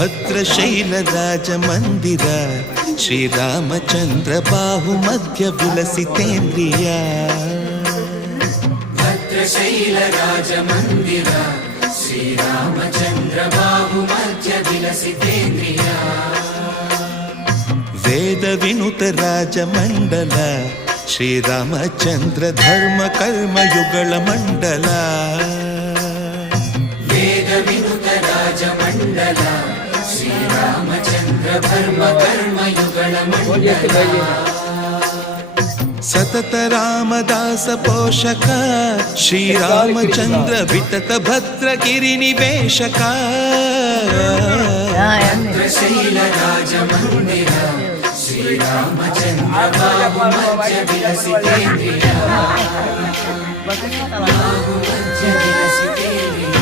ಭದ್ರಶೈಲ ರಾಜ ಮಂದಿರ ಶ್ರೀರಾಮಚಂದ್ರ ಬಾಹು ಮಧ್ಯ ವಿಲಸಿತೇಂದ್ರಿಯ ಭದ್ರಶೈಲ ರಾಜ ಮಂದಿರ ಶ್ರೀರಾಮಚಂದ್ರ ಬಾಹು ಮಧ್ಯ ವಿಲಸಿತೇಂದ್ರಿಯ ವೇದ ವಿನುತ ರಾಜ ಮಂಡಲ ಶ್ರೀರಾಮಚಂದ್ರ ಧರ್ಮ ಕರ್ಮಯುಗಳ ಮಂಡಲ ವೇದ ವಿನುತ ರಾಜ ಮಂಡಲ ಶ್ರೀರಾಮಚಂದ್ರ ಧರ್ಮ ಕರ್ಮಯುಗಳ ಮಂಡಲ ಸತತ ರಾಮದಾಸ ಪೋಷಕ ಶ್ರೀರಾಮಚಂದ್ರ ವಿತತ ಭದ್ರಗಿರಿ ನಿವೇಶಕ ಭದ್ರಶೈಲ ರಾಜ ಮಂದಿರ ಶ್ರೀರಾಮಚಂದ್ರ ಬಾಹು ಮಧ್ಯ ವಿಲಸಿತೇಂದ್ರಿಯ ಬಾಹು ಮಧ್ಯ ವಿಲಸಿತೇಂದ್ರಿಯ